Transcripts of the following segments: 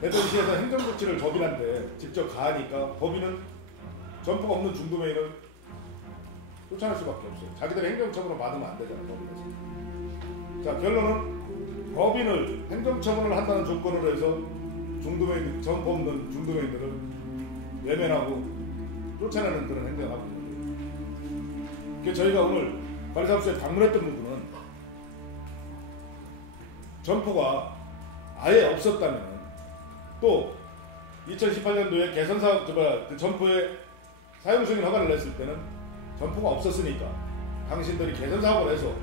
대전시에서 행정조치를 법인한테 직접 가하니까 법인은 점포가 없는 중도메인을 쫓아낼 수밖에 없어요. 자기들이 행정처분을 받으면 안 되잖아요. 법인에서. 자, 결론은 법인을 행정처분을 한다는 조건으로 해서 중도메인, 점포 없는 중도메인들을 외면하고 쫓아내는 그런 행정을 하고 있는 거예요. 그래서 저희가 오늘 관리사무소에 방문했던 부분은 점포가 아예 없었다면 또 2018년도에 개선사업 그 점포에 사용승인 허가를 냈을 때는 점포가 없었으니까 당신들이 개선사업을 해서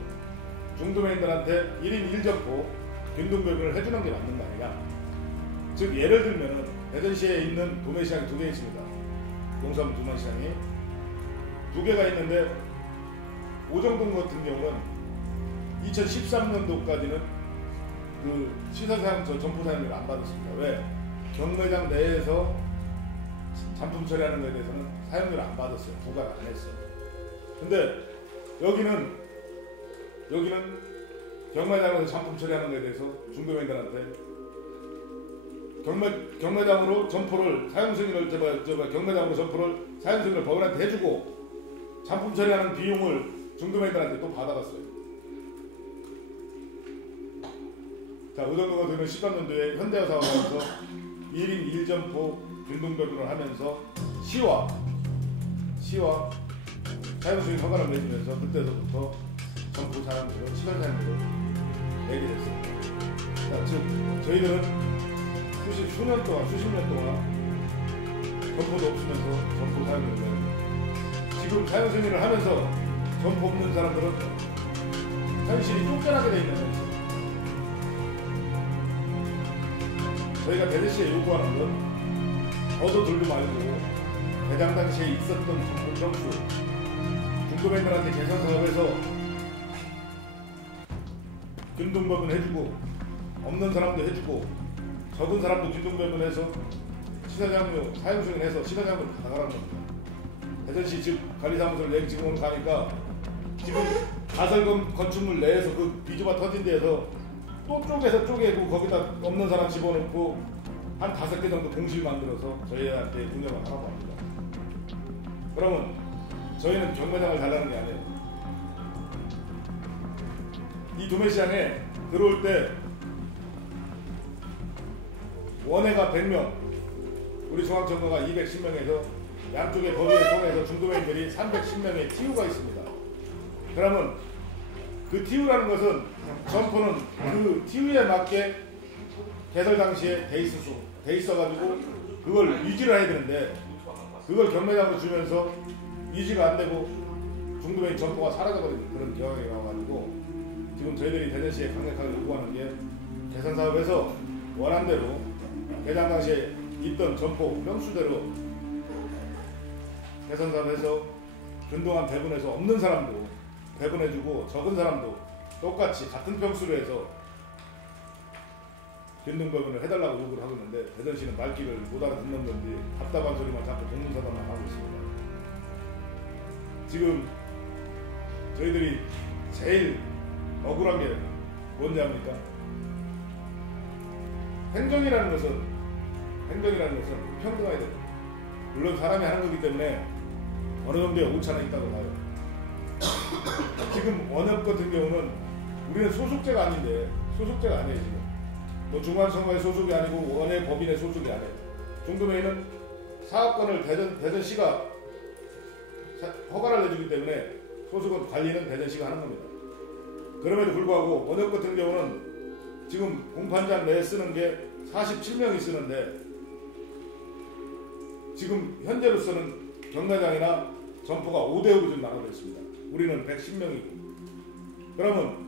중도메인들한테 1인 1점포 균등배분을 해주는 게 맞는 거 아니냐. 즉 예를 들면 대전시에 있는 도매시장이 2개 있습니다. 용산 두만시장이 2개가 있는데 오정동 같은 경우는 2013년도까지는 그 시설사용 점포 사용료를 안 받았습니다. 왜? 경매장 내에서 잔품 처리하는 것에 대해서는 사용료를 안 받았어요. 부과 안 했어요. 근데 여기는 경매장에서 잔품 처리하는 것에 대해서 중도메인들한테 경매장으로 점포를 사용승인을 경매장으로 점포를 사용승인을 법원한테 해주고 잔품 처리하는 비용을 중도메인들한테 또 받아갔어요. 자, 의정동 같은 경우는 13년도에 현대화 사업하면서 1인 1점포 균등배분을 하면서 시와 사용승인 허가를 내주면서 그때서부터 점포 사용료로 시설 사용료를 내게 됐습니다. 자, 즉 저희들은 수년 동안, 수십 년 동안 점포도 없으면서 점포 사용료를 내는 지금 사용승인을 하면서 점포 없는 사람들은 현실이 쫓겨나게 돼 있는 현실. 저희가 대전시에 요구하는 건 더도 들도 말고 개장 당시에 있었던 점포 점수 중도메인들한테 개선 사업에서 균등배분 해주고 없는 사람도 해주고 적은 사람도 균등배분해서 시설장료 사용승인해서 시설장료를 받아가라는 겁니다. 대전시 즉 관리사무소를 여기 지금 오늘 가니까 지금 가설금 건축물 내에서 그 비주가 터진 데에서 또 쪼개고 거기다 없는 사람 집어넣고 한 5개 정도 공실 만들어서 저희한테 운영을 하라고 합니다. 그러면 저희는 경매장을 달라는 게 아니에요. 이 도매시장에 들어올 때 원회가 100명, 우리 중앙점거가 210명에서 양쪽의 법인을 통해서 중도메인들이 310명의 TU가 있습니다. 그러면 그 TU라는 것은 점포는 그 TU에 맞게 개설 당시에 돼 있어가지고 그걸 유지를 해야 되는데 그걸 경매장으로 주면서 유지가 안 되고 중도메인 점포가 사라져버리는 그런 경향이 나와가지고 지금 저희들이 대전시에 강력하게 요구하는 게 개선 사업에서 원안대로 개장 당시에 있던 점포 평수대로 개선 사업에서 균등한 배분해서 없는 사람도 배분해주고 적은 사람도 똑같이 같은 평수로 해서 균등 배분을 해달라고 요구를 하고 있는데 대전시는 말귀를 못 알아듣는 건지 답답한 소리만 자꾸 동문서답만 하고 있습니다. 지금 저희들이 제일 억울한 게 뭐냐니까 행정이라는 것은 평등해야 됩니다. 물론 사람이 하는 거기 때문에 어느 정도의 오차는 있다고 봐요. 지금 원협 같은 경우는 우리는 소속제가 아닌데 소속제가 아니에요. 지금 뭐 중앙선거의 소속이 아니고 원외 법인의 소속이 아니에요. 중도메인은 사업권을 대전시가 허가를 내주기 때문에 소속은 관리는 대전시가 하는 겁니다. 그럼에도 불구하고 원협 같은 경우는 지금 공판장 내에 쓰는 게 47명이 쓰는데 지금 현재로서는 경매장이나 점포가 5대5로 좀 나눠져 있습니다. 우리는 110명이고 그러면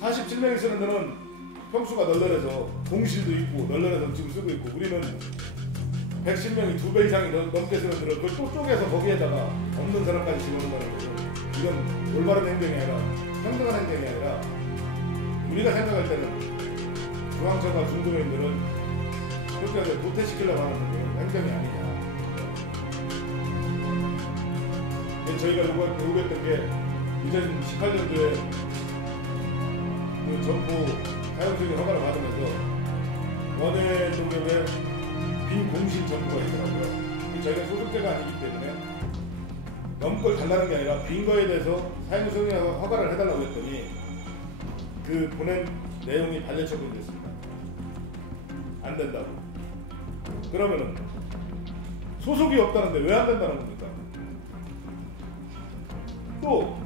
47명이 쓰는 데는 평수가 널널해서 공실도 있고 널널해서 지금 쓰고 있고 우리는 110명이 2배 이상이 넘게 쓰는 데를 그걸 또 쪼개서 거기에다가 없는 사람까지 집어넣는다는 것은 이건 올바른 행동이 아니라 평등한 행동이 아니라 우리가 생각할 때는 중앙청과 중도메인들은 그렇게 도태시키려고 하는 행정이 아니냐. 저희가 요구했던 게 2018년도에 그 점포 사용승인 허가를 받으면서 원예 농협에 빈 공식 정보가 있더라고요. 저희가 소속제가 아니기 때문에 넘 걸 달라는 게 아니라 빈 거에 대해서 사용 승인하고 허가를 해달라고 했더니 그 보낸 내용이 반려 처분됐습니다. 안 된다고. 그러면은 소속이 없다는데 왜 안 된다는 겁니까? 또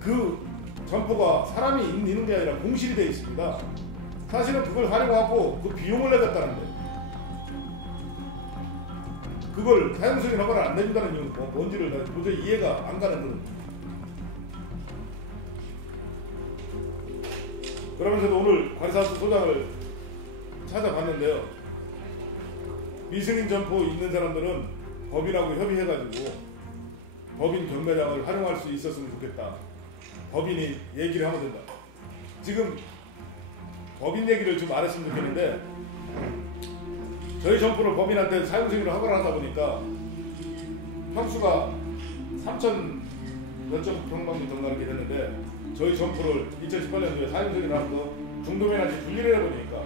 그 점포가 사람이 있는 게 아니라 공실이 되어 있습니다. 사실은 그걸 활용하고 그 비용을 내겠다는데 그걸 사용승인 허가를 안 내준다는 이유는 뭔지를 도저히 이해가 안 가는 거는. 그러면서도 오늘 관사수 소장을 찾아봤는데요. 미승인 점포 있는 사람들은 법인하고 협의해가지고 법인 경매장을 활용할 수 있었으면 좋겠다. 법인이 얘기를 하면 된다. 지금 법인 얘기를 좀 안 했으면 좋겠는데 저희 점포를 법인한테 사용승인을 허가를 하다 보니까 평수가 3,000 몇점 평방미터인가 이렇게 됐는데 저희 점포를 2018년도에 사용승인을 하면서 중도면한테 분리를 해보니까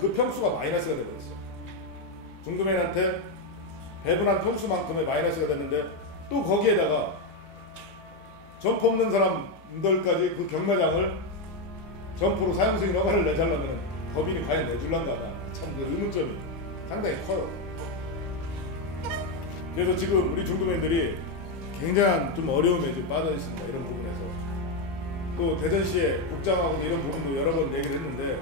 그 평수가 마이너스가 되버렸어요. 중도면한테 배분한 평수만큼의 마이너스가 됐는데 또 거기에다가 점포 없는 사람들까지 그 경매장을 점포로 사용승인 허가를 내자려면 법인이 과연 내줄란가 참 그 의문점이 상당히 커요. 그래서 지금 우리 중도면들이 굉장한 좀 어려움에 좀 빠져 있습니다. 이런 부분에서. 또 대전시에 국장하고 이런 부분도 여러 번 얘기를 했는데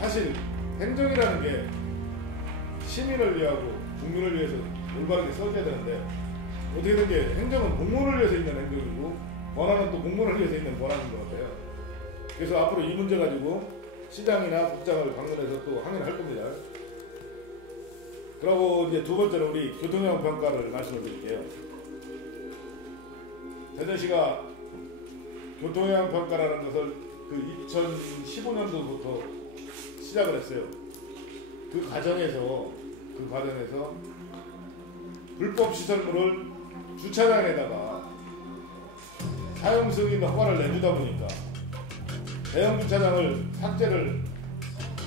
사실 행정이라는 게 시민을 위하고 국민을 위해서 올바르게 써줘야 되는데 어떻게 된 게 행정은 공무원을 위해서 있는 행정이고 권한은 또 공무원을 위해서 있는 권한인 것 같아요. 그래서 앞으로 이 문제 가지고 시장이나 국장을 방문해서 또 항의를 할 겁니다. 그리고 이제 두 번째로 우리 교통형 평가를 말씀을 드릴게요. 대전시가 교통형 평가라는 것을 그 2015년도부터 시작을 했어요. 그 과정에서 불법 시설물을 주차장에다가 사용 승인 허가를 내주다 보니까 대형 주차장을 삭제를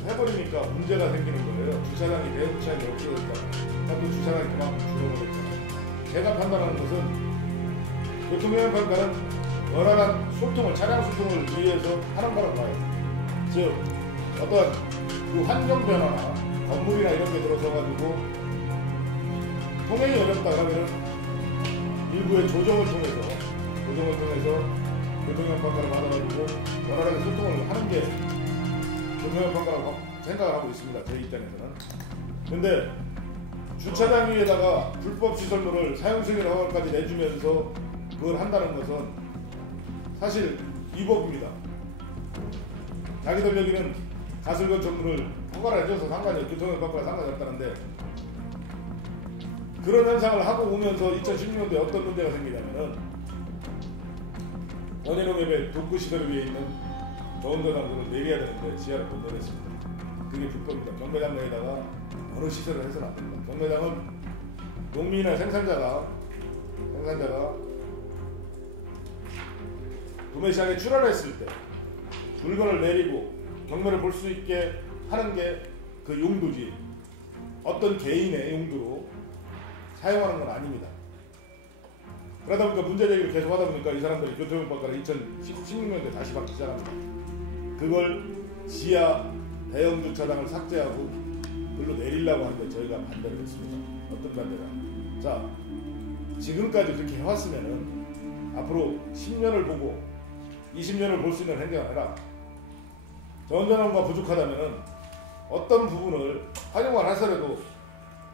해버리니까 문제가 생기는 거예요. 주차장이 대형 주차장이 없어졌다. 또 주차장이 그만큼 줄어버렸다. 제가 판단하는 것은 교통위험 평가는 원활한 소통을, 차량 소통을 위해서 하는 거라고 봐요. 즉 어떤 그 환경 변화나 건물이나 이런 게 들어서가지고 통행이 어렵다 하면 일부의 조정을 통해서 교통위험 평가를 받아가지고 원활하게 소통을 하는 게 교통위험 평가라고 생각을 하고 있습니다. 제 입장에서는. 근데 주차장 위에다가 불법 시설물을 사용승인 허가까지 내주면서 그걸 한다는 것은 사실 위법입니다. 자기들 여기는 가설 건축물을 허가를 해줘서 교통위험 평가가 상관이 없다는데 그런 현상을 하고 오면서 2016년도에 어떤 문제가 생기냐면은 원예농협의 독구시설 위에 있는 저온도장소를 내려야 되는데 지하를 못 내렸습니다. 그게 불법입니다. 경매장 내에다가 어느 시설을 해서는 안 됩니다. 경매장은 농민이나 생산자가 구매시장에 출하했을 때 물건을 내리고 경매를 볼 수 있게 하는 게 그 용도지 어떤 개인의 용도로 사용하는 건 아닙니다. 그러다 보니까 문제 제기를 계속 하다 보니까 이 사람들이 교통위험 평가를 2016년도에 다시 받기 시작합니다. 그걸 지하 대형 주차장을 삭제하고 글로 내리려고 하는데 저희가 반대를 했습니다. 어떤 반대가? 자, 지금까지 그렇게 해왔으면은 앞으로 10년을 보고 20년을 볼 수 있는 행정을 해라. 전전원과 부족하다면은 어떤 부분을 활용을 하더라도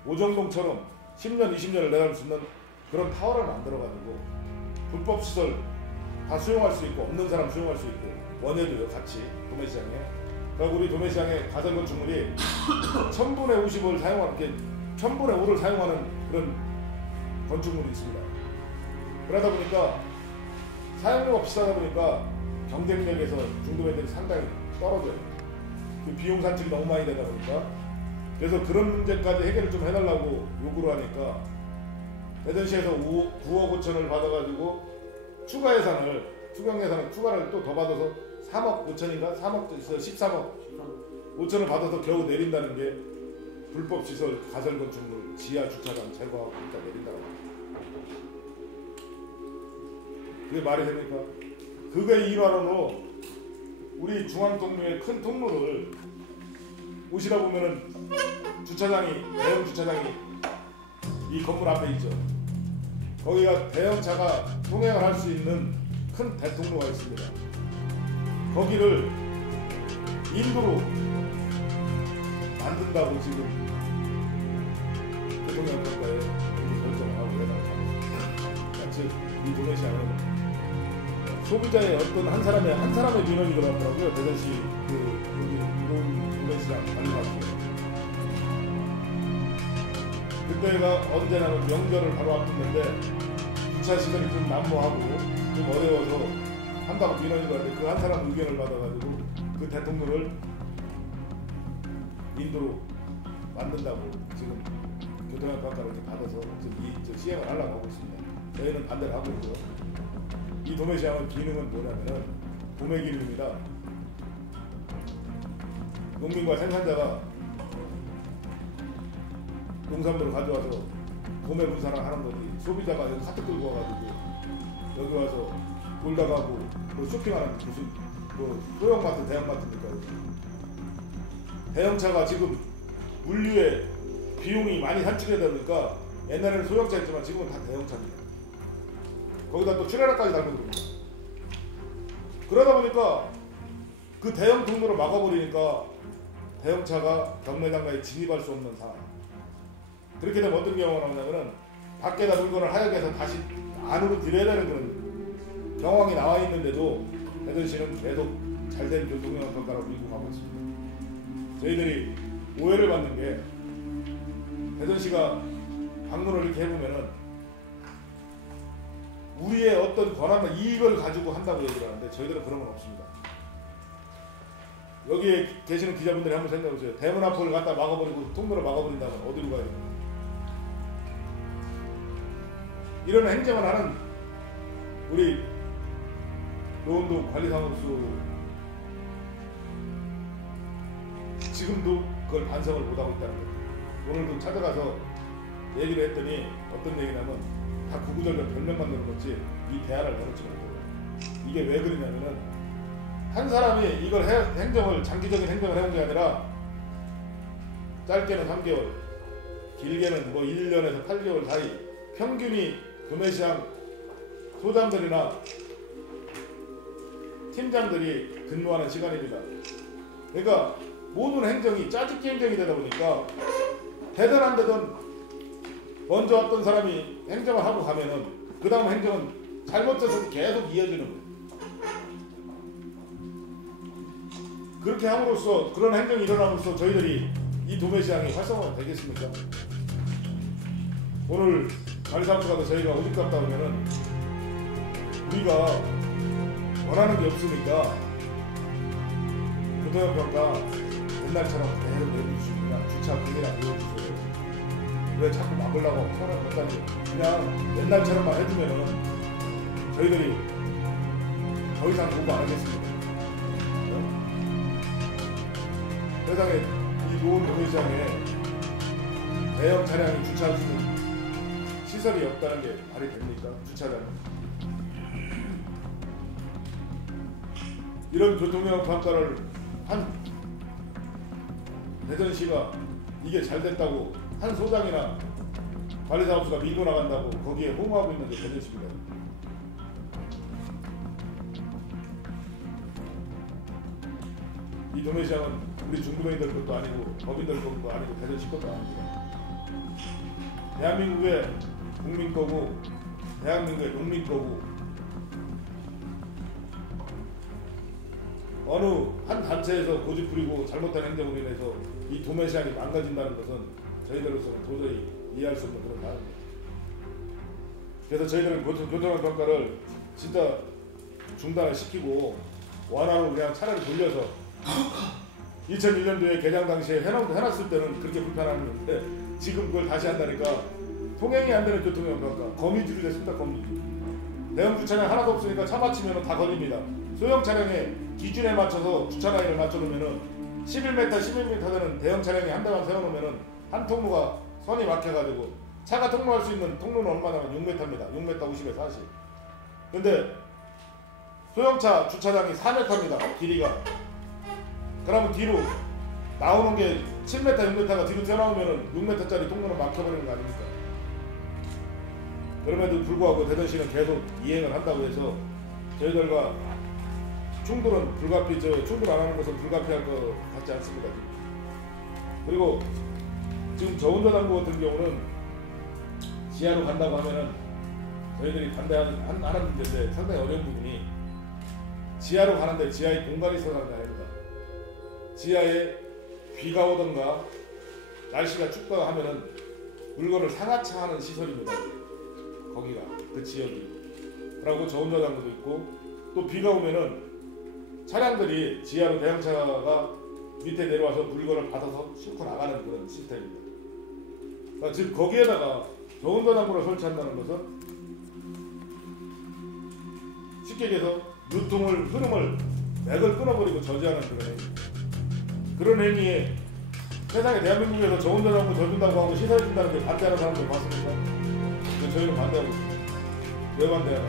오정동처럼 10년, 20년을 내다볼 수 있는 그런 타워를 만들어가지고 불법 시설 다 수용할 수 있고 없는 사람 수용할 수 있고 원예도요 같이 도매시장에. 그리고 우리 도매시장에 가설 건축물이 1000분의 50을 사용하는 게 1000분의 5를 사용하는 그런 건축물이 있습니다. 그러다 보니까 사용료가 비싸다 보니까 경쟁력에서 중도면들이 상당히 떨어져요. 그 비용 산출이 너무 많이 되다 보니까. 그래서 그런 문제까지 해결을 좀 해달라고 요구를 하니까 대전시에서 9억 5천을 받아가지고 추가 예산을 추가를 또 더 받아서 3억 5천인가? 13억 5천을 받아서 겨우 내린다는 게 불법 시설 가설 건축물 지하 주차장 제거하고 일단 내린다고 합니다. 그게 말이 됩니까? 그거의 일환으로 우리 중앙통로의 큰 통로를 오시다 보면은 주차장이 대형 주차장이 이 건물 앞에 있죠. 거기가 대형차가 통행을 할 수 있는 큰 대통로가 있습니다. 거기를 인도로 만든다고 지금 교통연구과에 결정을 하고 내놔서 즉 이 도매시장은 소비자의 어떤 한 사람의 민원이 들어왔더라고요. 대전시 여기 도매시장 관리하고 그때가 언제나는 명절을 바로 앞뒀는데 주차 시설이 좀 난무하고 좀 어려워서 한다고 민원이 들어왔는데 그 한 사람 의견을 받아가지고 그 대통령을 인도로 만든다고 지금 교통연구학과를 이렇게 받아서 지금 시행을 하려고 하고 있습니다. 저희는 반대를 하고 있고요. 이 도매시장의 기능은 뭐냐면은 도매 기능입니다. 농민과 생산자가 농산물을 가져와서 도매 분산을 하는 거지. 소비자가 여기 카트 끌고 와가지고 여기 와서 놀다 가고 뭐 쇼핑하는 무슨 뭐 소형마트 대형마트니까. 대형차가 지금 물류에 비용이 많이 산출되다 보니까 옛날에는 소형차였지만 지금은 다 대형차입니다. 거기다 또 출애라까지 달면 됩니다. 그러다 보니까 그 대형 통로를 막아버리니까 대형차가 경매장가에 진입할 수 없는 상황. 그렇게 되면 어떤 경우가 나오냐면은 밖에다 물건을 하얗게 해서 다시 안으로 들여야 되는 그런 경황이 나와 있는데도 대전시는 계속 잘된 교통연구학과라고 밀고 가고 있습니다. 저희들이 오해를 받는 게 대전시가 방문을 이렇게 해보면은 우리의 어떤 권한과 이익을 가지고 한다고 얘기를 하는데 저희들은 그런 건 없습니다. 여기에 계시는 기자분들이 한번 생각해보세요. 대문 앞을 갖다 막아버리고 통로를 막아버린다면 어디로 가야 됩니까? 이런 행정을 하는 우리 노원도 관리사무소 지금도 그걸 반성을 못하고 있다는 거예요. 오늘도 찾아가서 얘기를 했더니 어떤 얘기냐면 다 구구절절 별명만 내놓지 이 대안을 내놓지 못해요. 이게 왜 그러냐면은 한 사람이 이걸 행정을 장기적인 행정을 해온 게 아니라 짧게는 3개월 길게는 뭐 1년에서 8개월 사이 평균이 도매시장 소장들이나 팀장들이 근무하는 시간입니다. 그러니까 모든 행정이 짜집기 행정이 되다 보니까 되든 안 되든 먼저 어떤 사람이 행정을 하고 가면은 그 다음 행정은 잘못돼서 계속 이어지는 거예요. 그렇게 함으로써 그런 행정이 일어남으로써 저희들이 이 도매시장이 활성화가 되겠습니까? 오늘 관리사무소 가서 저희가 오직 갔다 오면은 우리가 원하는 게 없으니까 교통평가 옛날처럼 계속 내려주시면 주차 금이랑 내려주세요. 왜 자꾸 막으려고 사람 못하니 그냥 옛날처럼만 해주면은 저희들이 더 이상 공부 안 하겠습니다. 세상에 이 노원 도매시장에 대형 차량이 주차할 수 있는 시설이 없다는 게 말이 됩니까? 주차장. 이런 교통연구학과를 한 대전시가 이게 잘 됐다고 한 소장이나 관리사무소가 밀고 나간다고 거기에 호응하고 있는 게 대전시입니다. 이 도매시장은 우리 중도민들 것도 아니고 법인들 것도 아니고 대전시 것도 아닙니다. 대한민국의 국민 거고 대한민국의 농민 거고 어느 한 단체에서 고집 부리고 잘못된 행정으로 인해서 이 도매시장이 망가진다는 것은 저희들로서는 도저히 이해할 수 없는 그런 마음입니다. 그래서 저희들은 교통평가를 진짜 중단을 시키고 완화로 그냥 차라리 돌려서 2001년도에 개장 당시에 해놨을 때는 그렇게 불편했는데 지금 그걸 다시 한다니까 통행이 안 되는 교통연구학과 거미줄이 됐습니다. 거미줄. 대형 주차장 하나도 없으니까 차 막히면 다 걸립니다. 소형 차량의 기준에 맞춰서 주차 라인을 맞춰놓으면 11m, 11m 되는 대형 차량이 한 대만 세워놓으면은 한 통로가 선이 막혀가지고 차가 통로할 수 있는 통로는 얼마냐면 6m입니다. 6m 50에 40. 근데 소형차 주차장이 4m입니다. 길이가. 그러면 뒤로 나오는 게 7m, 6m가 뒤로 튀어나오면은 6m짜리 통로는 막혀버리는 거 아닙니까? 그럼에도 불구하고 대전시는 계속 이행을 한다고 해서 저희들과 충돌은 충돌 안 하는 것은 불가피할 것 같지 않습니다. 그리고 지금 저운전항구 같은 경우는 지하로 간다고 하면은 저희들이 반대하는 문제인데 상당히 어려운 부분이 지하로 가는데 지하에 공간이 있어서 가는 게 아닙니다. 지하에 비가 오던가 날씨가 춥다고 하면은 물건을 상하차하는 시설입니다. 거기가 그 지역이. 그리고 저운전항구도 있고 또 비가 오면은 차량들이 지하로 대형차가 밑에 내려와서 물건을 받아서 싣고 나가는 그런 시스템입니다. 그러니까 즉 거기에다가 저운전항구를 설치한다는 것은 쉽게 얘기해서 흐름을 맥을 끊어버리고 저지하는 그런 행위입니다. 그런 행위에 세상에 대한민국에서 저운전항구 져준다고 하고 시설해준다는 게 반대하는 사람들 봤습니까? 저희는 반대하고 있습니다. 왜 반대하나?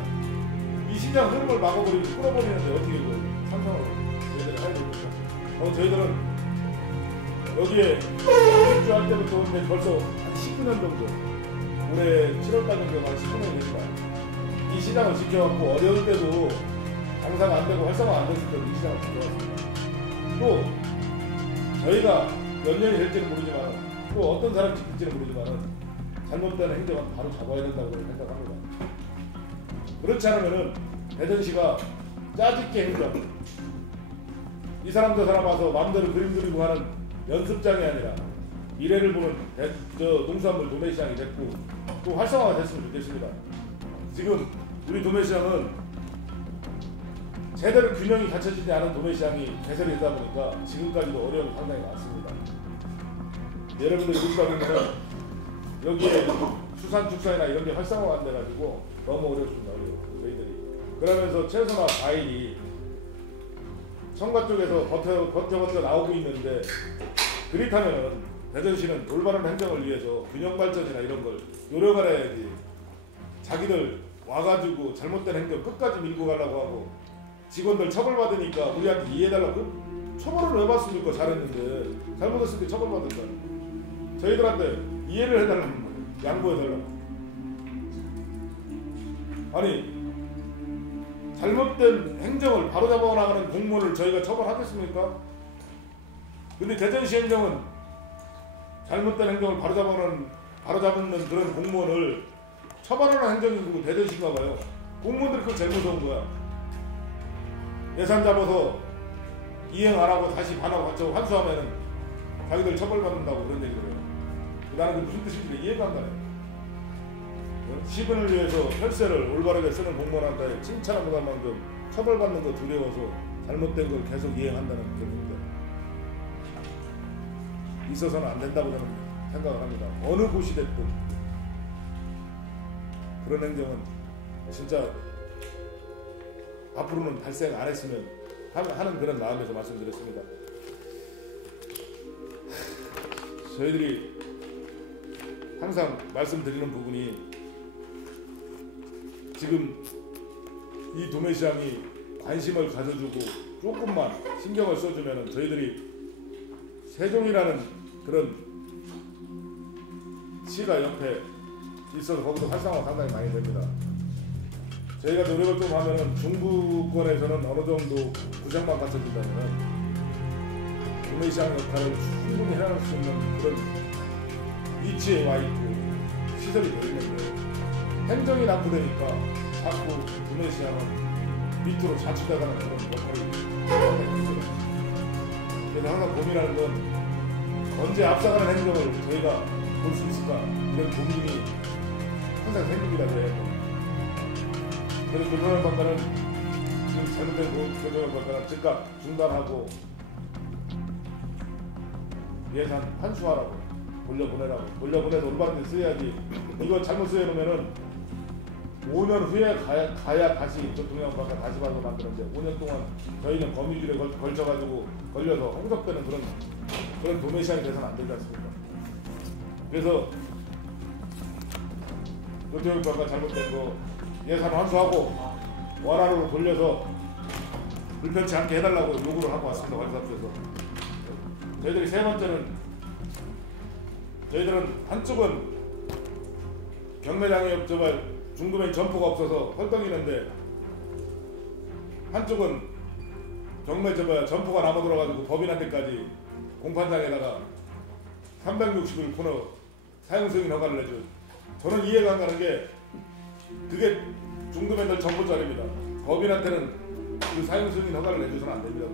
이 시장 흐름을 막아버리고 끊어버리는데 어떻게 이걸 상상을 저희들이 해야 됩니까? 저희들은 여기에 입주할 때부터 벌써 한 19년 정도 올해 7월달 정도 한 19년이 됩니다. 이 시장을 지켜왔고 어려울 때도 장사가 안 되고 활성화 안 됐을 때도 이 시장을 지켜왔습니다. 또 저희가 몇 년이 될지는 모르지만 또 어떤 사람이 지킬지는 모르지만 잘못된 행정은 바로 잡아야 된다고 생각합니다. 그렇지 않으면은 대전시가 짜집게 행정, 이 사람 저 사람 와서 마음대로 그림 그리고 하는 연습장이 아니라 미래를 보는 농수산물 도매시장이 됐고 또 활성화가 됐으면 좋겠습니다. 지금 우리 도매시장은 제대로 균형이 갖춰지지 않은 도매시장이 개설이 되다 보니까 지금까지도 어려움이 상당히 많습니다. 여러분들 보시다 보면 여기에 수산축산이나 이런 게 활성화가 안 돼가지고 너무 어렵습니다. 저희들이. 그러면서 채소나 과일이 청가 쪽에서 버텨 나오고 있는데 그렇다면 대전시는 올바른 행정을 위해서 균형 발전이나 이런 걸 노력을 해야지. 자기들 와가지고 잘못된 행정 끝까지 밀고 가려고 하고 직원들 처벌받으니까 우리한테 이해해달라고 처벌을 왜 받습니까? 잘했는데 잘못했을 때 처벌받을까? 저희들한테 이해를 해달라는 거예요. 양보해달라고. 아니 잘못된 행정을 바로잡아 나가는 공무원을 저희가 처벌하겠습니까? 근데 대전시 행정은 잘못된 행정을 바로잡는 그런 공무원을 처벌하는 행정이 대전시인가 봐요. 공무원들이 그걸 제일 무서운 거야. 예산 잡아서 이행 안 하고 다시 반하고 같이 환수하면은 자기들 처벌받는다고 그런 얘기를 해요. 나는 그 무슨 뜻인지 이해가 안 가네. 시민을 위해서 혈세를 올바르게 쓰는 공무원한테 칭찬을 못할 만큼 처벌받는 거 두려워서 잘못된 걸 계속 이행한다는 그런 겁니다. 있어서는 안 된다고 저는 생각을 합니다. 어느 곳이 됐든 그런 행정은 진짜 앞으로는 발생 안 했으면 하는 그런 마음에서 말씀드렸습니다. 저희들이 항상 말씀드리는 부분이 지금 이 도매시장이 관심을 가져주고 조금만 신경을 써주면 저희들이 세종이라는 그런 시가 옆에 있어서 거기도 활성화가 상당히 많이 됩니다. 저희가 노력을 좀 하면은 중부권에서는 어느 정도 구장만 갖춰진다면 도매시장 역할을 충분히 해나갈 수 있는 그런 위치에 와 있고 시설이 되어 있는데 행정이 낙후되니까 자꾸 도매시장은 밑으로 자칫하다는 그런 역할이 상당히 있습니다. 그래서 항상 고민하는 건 언제 앞서가는 행정을 저희가 볼 수 있을까 이런 고민이 항상 생깁니다. 그래서 교통을 받다는 지금 잘못된 교통을 받다는 즉각 중단하고 예산 환수하라고 돌려보내서 올바른 데 써야지. 이거 잘못 써놓으면은 5년 후에 가야 다시 교통영향받고 다시 봐서 만드는데 5년 동안 저희는 거미줄에 걸쳐가지고 걸려서 홍석되는 그런 도매 시장이 돼서는 안 되지 않습니까? 그래서 교통영향받고 잘못된 거 예산 환수하고 원활로 돌려서 불편치 않게 해달라고 요구를 하고 왔습니다. 관리사업소에서. 저희들이 세 번째는 저희들은 한쪽은 경매장에 중도메인 점포가 없어서 헐떡이는데 한쪽은 점포가 남아 들어가지고 법인한테까지 공판장에다가 360일 코너 사용 승인 허가를 내줘. 저는 이해가 안 가는 게 그게 중도메인들 점포짜리입니다. 법인한테는 그 사용 승인 허가를 내줘서는 안 됩니다.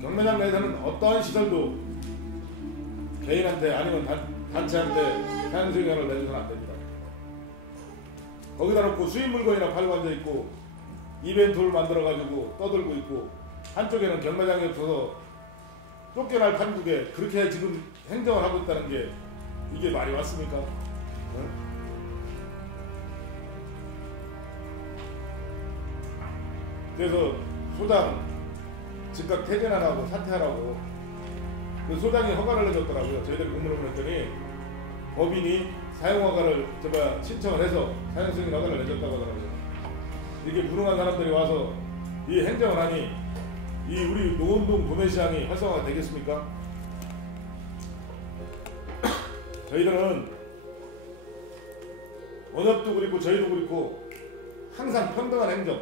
경매장 내에서는 어떠한 시설도 개인한테 아니면 단체한테 사용 승인 허가를 내줘서는 안 됩니다. 거기다 놓고 수입 물건이나 팔고 앉아 있고 이벤트를 만들어 가지고 떠들고 있고 한쪽에는 경매장이 없어서 쫓겨날 판국에 그렇게 지금 행정을 하고 있다는 게 이게 말이 맞습니까? 응? 그래서 소장 즉각 퇴진하라고 사퇴하라고 그 소장이 허가를 내줬더라고요. 저희들이 공문을 했더니 법인이 사용허가를 신청을 해서 사용승인 허가를 내줬다고 하더라고요. 이게 무능한 사람들이 와서 이 행정을 하니 이 우리 노원동 도매시장이 활성화가 되겠습니까? 저희들은 원협도 그렇고 저희도 그렇고 항상 평등한 행정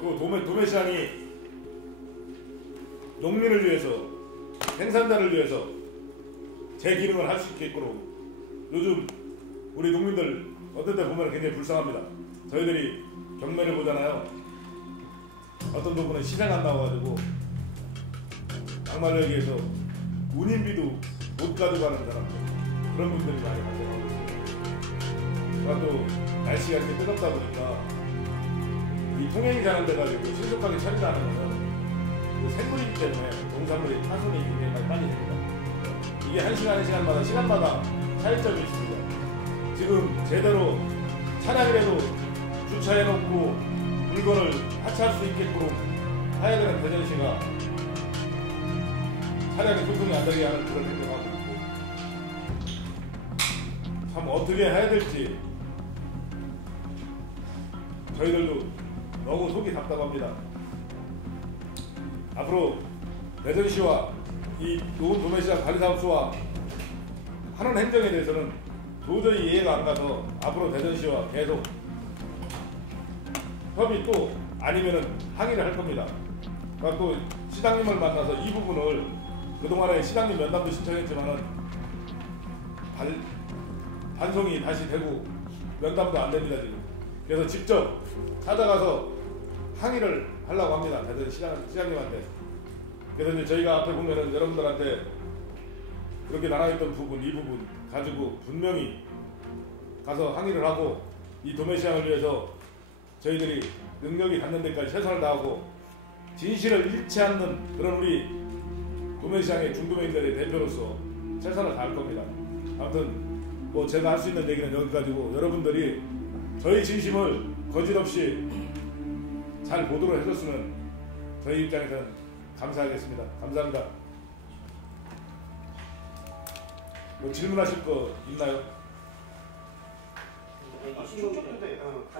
그 도매시장이 농민을 위해서 생산자를 위해서 제 기능을 할 수 있게끔 요즘 우리 농민들 어떤 때 보면 굉장히 불쌍합니다. 저희들이 경매를 보잖아요. 어떤 부분은 시세가 안 나와가지고 막말로 얘기해서 운임비도 못 가져가는 사람들 그런 분들이 많이 발생하고 있어요. 그리고 또 날씨가 이렇게 뜨겁다 보니까 이 통행이 잘 안 돼가지고 신속하게 처리를 안 하면 그 샘물이기 때문에 농산물이 파손이 굉장히 빨리 됩니다. 이게 1시간, 시간마다 차이점이 있습니다. 지금 제대로 차량이라도 주차해놓고 물건을 하차할 수 있게끔 해야 되는 대전시가 차량이 교통이 안 되게 하는 그런 행동하고 있고 참 어떻게 해야 될지 저희들도 너무 속이 답답합니다. 앞으로 대전시와 이 도매시장 관리사업소와 하는 행정에 대해서는 도저히 이해가 안 가서 앞으로 대전시와 계속 협의 또 아니면은 항의를 할 겁니다. 그러니까 또 시장님을 만나서 이 부분을 그동안에 시장님 면담도 신청했지만은 반송이 다시 되고 면담도 안 됩니다 지금. 그래서 직접 찾아가서 항의를 하려고 합니다. 대전 시장님한테. 그래서 이제 저희가 앞에 보면은 여러분들한테 그렇게 나눠있던 부분, 이 부분 가지고 분명히 가서 항의를 하고 이 도매시장을 위해서 저희들이 능력이 닿는 데까지 최선을 다하고 진실을 잃지 않는 그런 우리 도매시장의 중도매인들의 대표로서 최선을 다할 겁니다. 아무튼 뭐 제가 할 수 있는 얘기는 여기까지고 여러분들이 저희 진심을 거짓없이 잘 보도록 해줬으면 저희 입장에서는 감사하겠습니다. 감사합니다. 뭐 질문하실 거 있나요?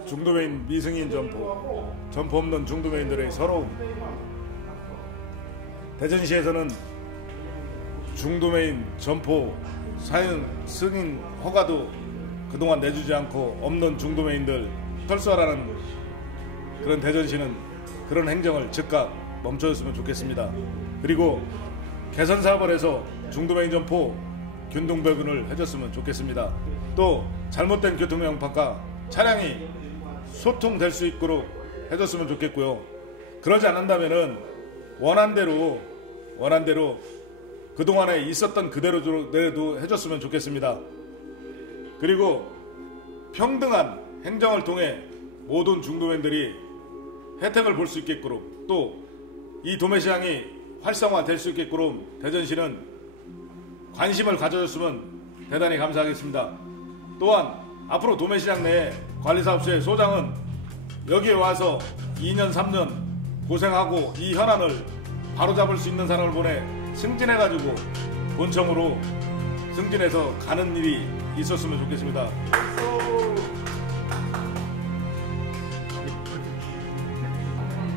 중도매인 미승인 점포 없는 중도매인들의 서러움. 대전시에서는 중도매인 점포 사용 승인 허가도 그동안 내주지 않고 없는 중도매인들 철수하라는 그런 대전시는 그런 행정을 즉각 멈춰줬으면 좋겠습니다. 그리고 개선 사업을 해서 중도매인 점포 균등배분을 해줬으면 좋겠습니다. 또 잘못된 교통명파과 차량이 소통될 수 있도록 해줬으면 좋겠고요. 그러지 않는다면은 원한대로 그동안에 있었던 그대로도 해줬으면 좋겠습니다. 그리고 평등한 행정을 통해 모든 중도맨들이 혜택을 볼 수 있게끔 또 이 도매시장이 활성화될 수 있게끔 대전시는 관심을 가져줬으면 대단히 감사하겠습니다. 또한 앞으로 도매시장 내 관리사업소의 소장은 여기에 와서 2년 3년 고생하고 이 현안을 바로잡을 수 있는 사람을 보내 승진해가지고 본청으로 승진해서 가는 일이 있었으면 좋겠습니다.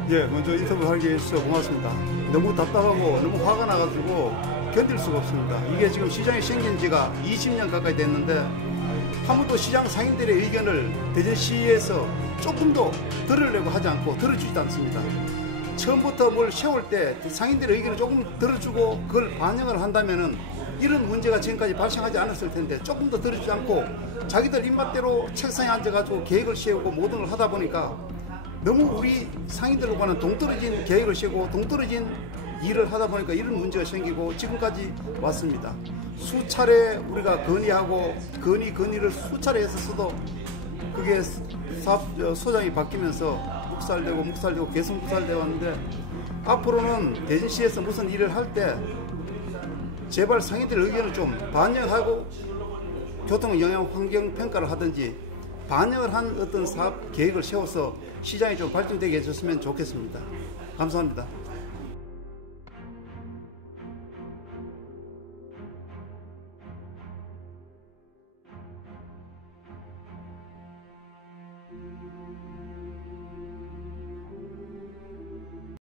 예, 먼저 인터뷰 하게 해주셔서 고맙습니다. 너무 답답하고 너무 화가 나가지고 견딜 수가 없습니다. 이게 지금 시장이 생긴 지가 20년 가까이 됐는데 한 번도 시장 상인들의 의견을 대전시에서 조금도 들으려고 하지 않고 들어주지도 않습니다. 처음부터 뭘 세울 때 상인들의 의견을 조금 들어주고 그걸 반영을 한다면은 이런 문제가 지금까지 발생하지 않았을 텐데 조금 더 들어주지 않고 자기들 입맛대로 책상에 앉아가지고 계획을 세우고 모든 걸 하다 보니까 너무 우리 상인들과는 동떨어진 계획을 세우고 동떨어진 일을 하다 보니까 이런 문제가 생기고 지금까지 왔습니다. 수차례 우리가 건의하고 건의를 수차례 했었어도 그게 소장이 바뀌면서 묵살되고 계속 묵살되어 왔는데 앞으로는 대전시에서 무슨 일을 할 때 제발 상인들 의견을 좀 반영하고 교통 영향 환경 평가를 하든지 반영을 한 어떤 사업 계획을 세워서 시장이 좀 발전되게 해줬으면 좋겠습니다. 감사합니다.